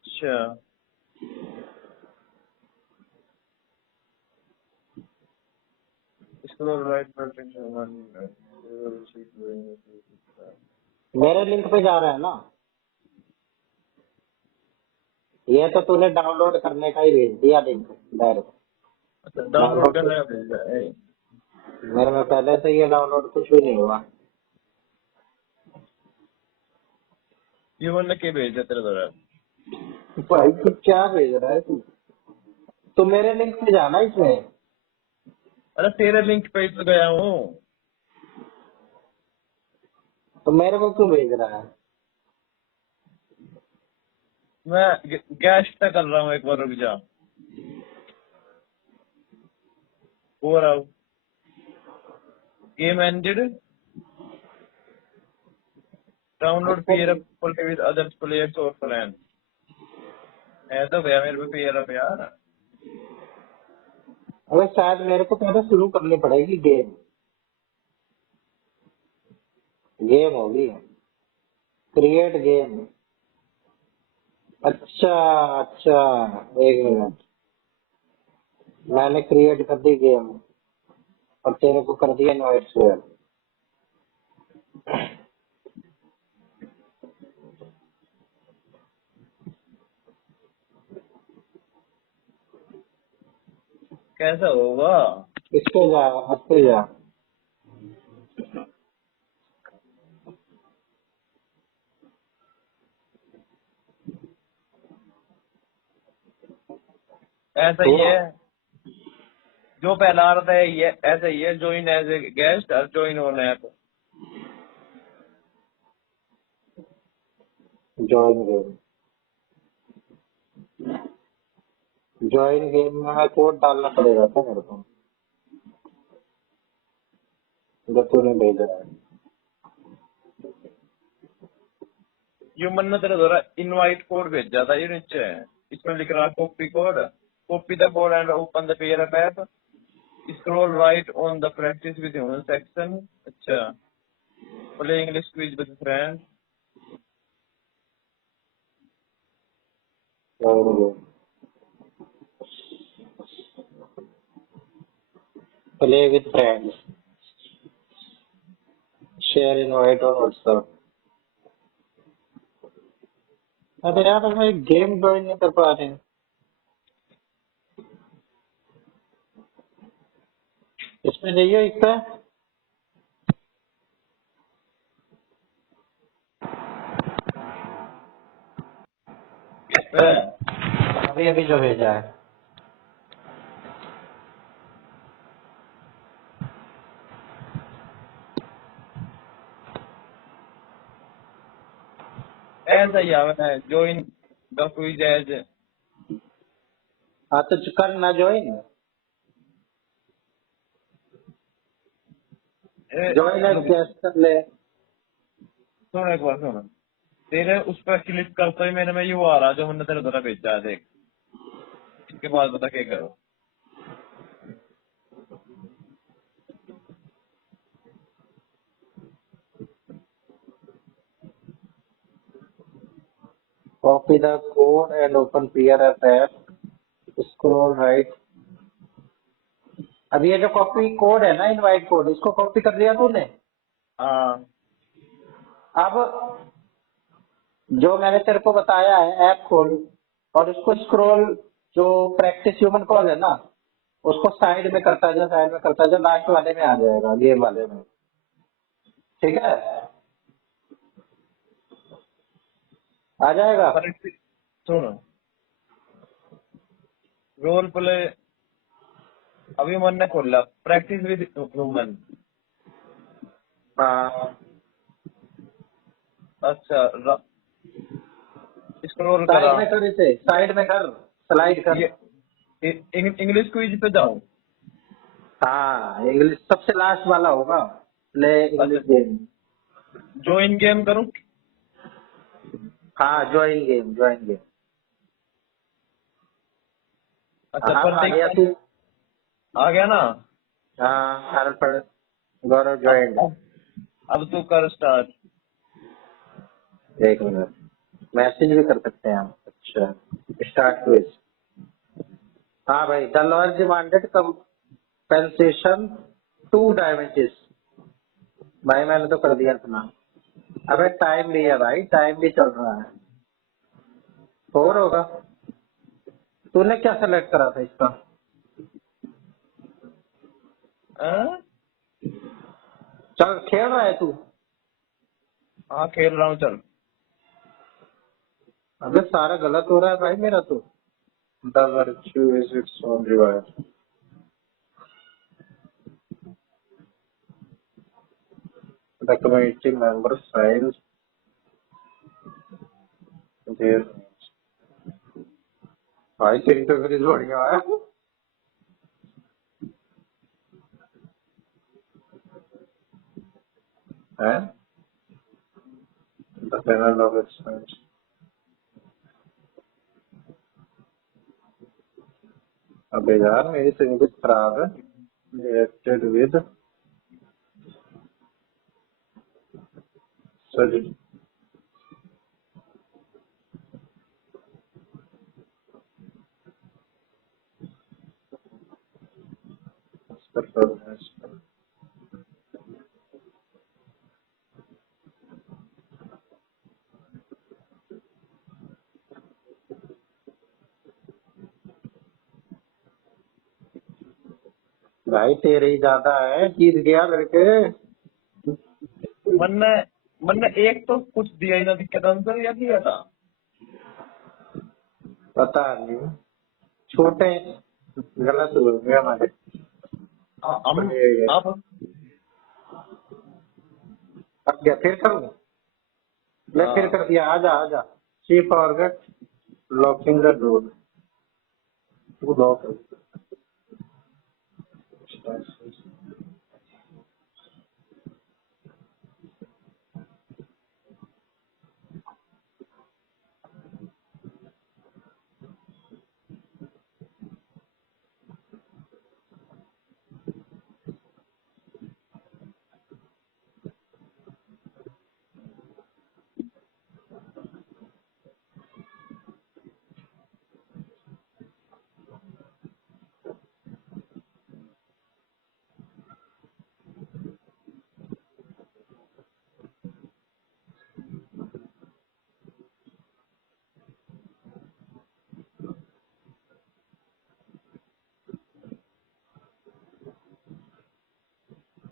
अच्छा, इसको राइट मेरे लिंक पे जा रहा है ना, ये तो तूने डाउनलोड करने का ही भेज दिया लिंक डायरेक्ट। अच्छा डाउनलोड करने का भेजा है। मेरे में पहले से ये डाउनलोड कुछ भी नहीं हुआ। ये मैंने क्या भेजा तेरे द्वारा? भाई तू क्या भेज रहा है तू मेरे लिंक पे जाना इसमें। अरे तेरे लिंक पे तो गया हूँ। तो मेरे को क्यों भेज रहा है? मैं गैस तक कर रहा हूँ, एक बार रुक जा। हो रहा हूँ। Game ended, download pair play with others players और फ्रेंड्स। है तो भैया मेरे पे पेयर अब यार। अबे शायद मेरे को पहले शुरू करनी पड़ेगी गेम। गेम होगी, क्रिएट गेम। अच्छा अच्छा, एक मिनट, मैंने क्रिएट कर दी गेम और तेरे को कर दिया इनवाइट शेयर। कैसा होगा? इस पे जा, इस पे जा। ऐसा ही है जो पहला आ रहा है, ये ऐसा ही है। ज्वाइन एज ए गेस्ट और join on app. Join game, join game में कोड डालना पड़ेगा था मेरे को, जब तूने भेजा है। जो मैंने तेरे द्वारा इनवाइट कोड भेजा था, ये नीचे है। इसमें लिख रहा है copy code, copy the code and open the pair app, scroll right on the practice with human section. अच्छा, play English quiz with friend. Join game, play with friends, share invite और व्हाट्सएप। अरे यार भाई game join नहीं कर पा रहे हैं। इसमें जाइए, इस पे अभी अभी जो भेजा है। ऐसा ही आवे है, ज्वाइन द क्विज एज। हाँ तो कर ना ज्वाइन, ज्वाइन एज गेस्ट कर ले। सुन एक बार सुन, तेरे उस पर क्लिक करते ही मेरे में ये वो आ रहा जो मैंने तेरे द्वारा भेजा है, देख। इसके बाद बता क्या करो। Copy the code and open PRF app, scroll right. अब ये जो कॉपी कोड है ना, इनवाइट कोड, इसको कॉपी कर लिया तूने। हाँ अब जो मैंने तेरे को बताया है ऐप खोल, और उसको स्क्रॉल, जो प्रैक्टिस ह्यूमन कॉल है ना, उसको साइड में करता जा, साइड में करता जा, लास्ट वाले में आ जाएगा, गेम वाले में। ठीक है, आ जाएगा। पर सुन, रोल प्ले अभी मैंने खोला, प्रैक्टिस विद ह्यूमन। हाँ, अच्छा, स्क्रॉल साइड करा। में कर, इसे साइड में कर, स्लाइड कर। ये इंग्लिश क्विज पे जाऊं? हाँ, इंग्लिश सबसे लास्ट वाला होगा, प्ले इंग्लिश अच्छा, गेम। ज्वाइन गेम करूं? हाँ, ज्वाइन गेम, ज्वाइन गेम। अच्छा, हाँ, पर आ गया देख तू। आ गया ना? हाँ, सारा पढ़, गौरव अब ज्वाइन। अब अब तू कर स्टार्ट। एक मिनट, मैसेज भी कर सकते हैं हम। अच्छा, स्टार्ट क्विज। हाँ भाई, the lawyer demanded compensation to Diamantis. भाई मैंने तो कर दिया अपना। अबे टाइम भी है भाई, टाइम भी चल रहा है। और होगा। तूने क्या सेलेक्ट करा था इसका? हाँ चल खेल रहा है तू? हाँ, खेल रहा हूँ, चल। अबे सारा गलत हो रहा है भाई मेरा तो। The virtue is its own reward. The committee member files their भाई तेरी तो फिर बढ़िया है। हैं? The panel of experts. अबे यार मेरी से कुछ खराब है। Reacted with surgery. Performance. भाई तेरे ही ज्यादा है, जीत गया लड़के। मन ने मन ने एक तो कुछ दिया ही ना, दिक्कत आंसर या दिया था। पता नहीं, छोटे गलत हो गए हमारे। हम आप अब क्या फिर करूँ? मैं फिर कर दिया। आजा आजा। She forget locking the door. तू लॉक।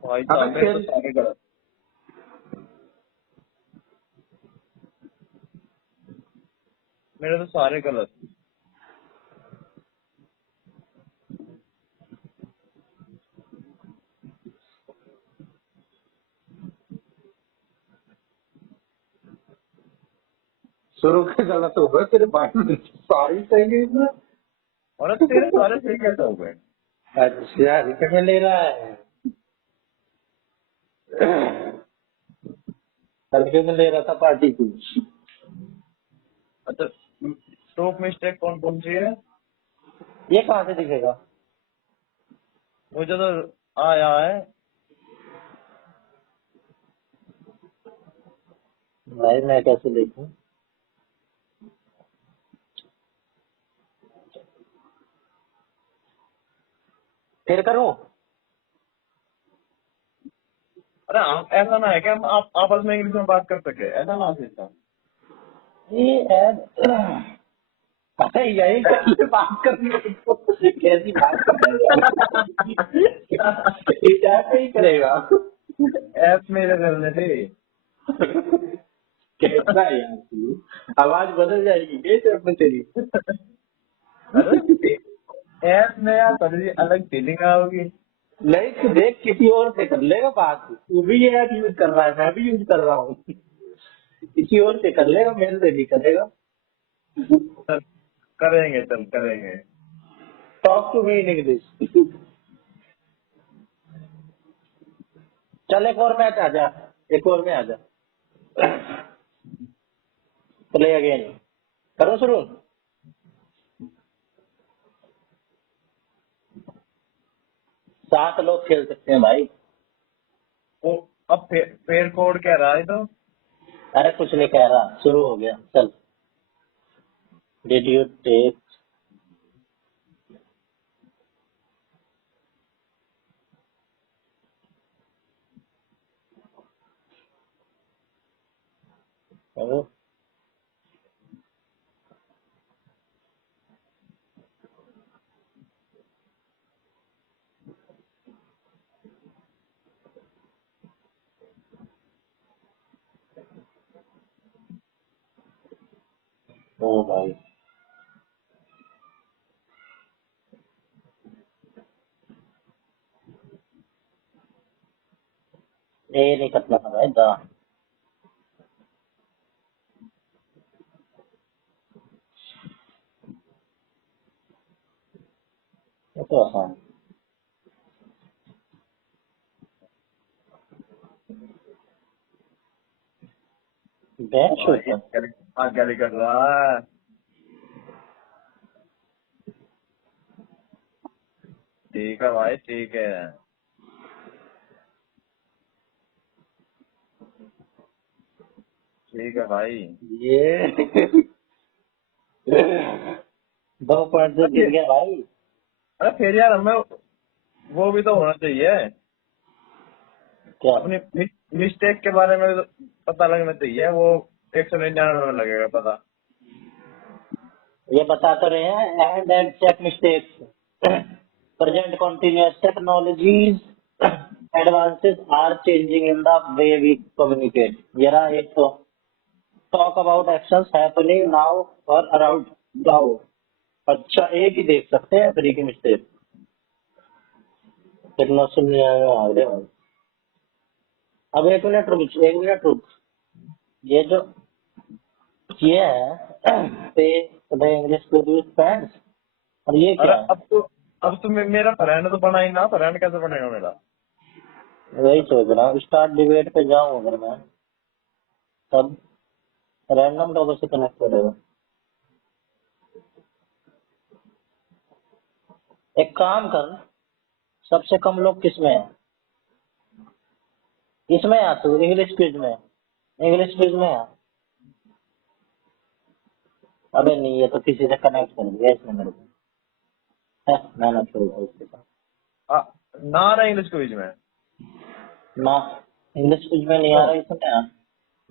भाई अबे साहब मेरे तो खेल। सारे गलत, मेरे तो सारे गलत। शुरू के गलत हो गए तेरे बाद में सारी सही है इसमें। और अब तेरे सारे सही कैसे हो गए? अच्छा रिकट में ले रहा है। हल्के में ले रहा था पार्टी की। अच्छा, टॉप मिस्टेक कौन कौन सी है? ये कहाँ से दिखेगा? मुझे तो आया है। भाई मैं कैसे देखूं? फिर करूं? अरे ऐसा ना है कि हम आप आपस में इंग्लिश में बात कर सके, ऐसा ना सीखता। ये ऐड अरे यही कैसे बात करनी है इसको? कैसी बात कर रहा है? इस ऐप पे ही करेगा। ऐप मेरे करने थे। कैसा है यार तू? आवाज बदल जाएगी क्या ऐप में तेरी? अरे ऐप में यार थोड़ी अलग फीलिंग आओगी। नहीं तू देख, किसी और से कर लेगा बात। तू भी ये ऐप यूज कर रहा है, मैं भी यूज कर रहा हूँ। किसी और से कर लेगा, मेरे से नहीं करेगा। चल करेंगे, चल करेंगे। Talk to me in English. चल एक और मैच आजा। एक और में आजा। Play again. करो शुरू। 7 लोग खेल सकते हैं भाई। ओ, अब फेर कोड कह रहा है तो। अरे कुछ नहीं कह रहा, शुरू हो गया। चल। डिड यू टेक ओ ओ भाई, ये नहीं करना था भाई दा। ये तो आसान बैच भाई होता है। क्या कर रहा है? ठीक है भाई, ठीक है। ठीक है भाई। ये 2 पॉइंट से जीत अरे गया भाई। अरे फिर यार हमें वो भी तो होना चाहिए, क्या? अपनी मिस्टेक के बारे में भी तो पता लगना चाहिए। वो 199 में लगेगा पता। ये बता तो रहे हैं, and check mistakes. Present continuous technologies advances are changing in the way we communicate। ये रहा एक तो, talk about actions happening now और अराउंड नाउ। अच्छा, एक ही देख सकते हैं फ्री की मिस्टेक। कितना सुनने आया आ गया। अब 1 मिनट रुक, 1 मिनट रुक। ये जो ये है पे द इंग्लिश टू फ्रेंड्स, और ये अरे क्या है? अब तो मेरा फ्रेंड तो बना ही ना, फ्रेंड कैसे बनेगा मेरा? वही सोच रहा हूँ, स्टार्ट डिबेट पे जाऊँ अगर मैं, तब रैंडम लोगों से कनेक्ट करेगा। एक काम कर, सबसे कम लोग किसमें है? इसमें आ तू, इंग्लिश क्विज में। इंग्लिश क्विज में आ। अबे नहीं, ये तो किसी से कनेक्ट कर दिया इसने मेरे को। मैंने छोड़ दिया इसके साथ। आ, ना रहा इंग्लिश क्विज में ना, इंग्लिश क्विज में नहीं आ तो। रहा, इसमें आ।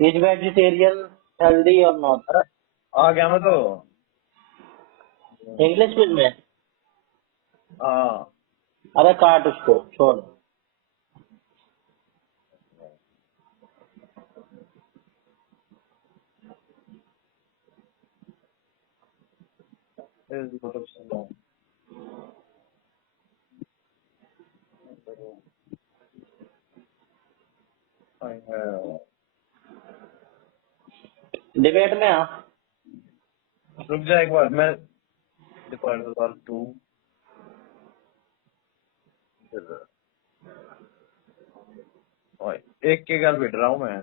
इज वेजिटेरियन हेल्दी और नॉट? अरे आ गया मैं तो। इंग्लिश क्विज में। हाँ। अरे काट उसको, छोड़। डिबेट में आ। रुक जा एक बार, मैं डिपार्ट 2 एक के घर बैठ रहा हूँ मैं।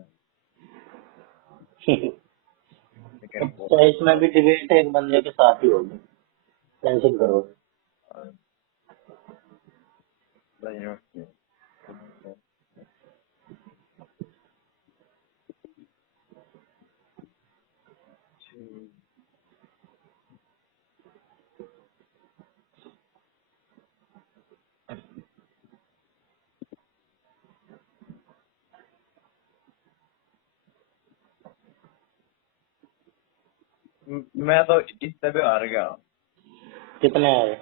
सेकंड को अच्छा, इसमें भी डिबेट एक बंदे के साथ ही होगी, कैंसिल करो। मैं तो इससे भी हार गया। कितने आए?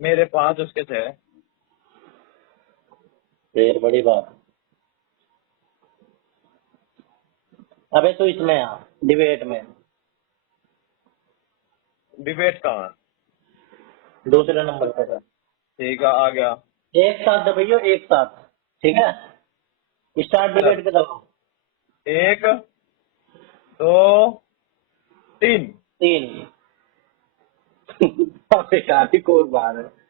मेरे 5, उसके 6। फिर बड़ी बात। अबे तो इसमें आ, डिबेट में। डिबेट कहाँ है? दूसरे नंबर पे है। ठीक है, आ गया। एक साथ दबाइयो, एक साथ। ठीक है, स्टार्ट चल, डिबेट पे दबाओ। 1 2 3। 3। अबे यार, ये कौन बात है?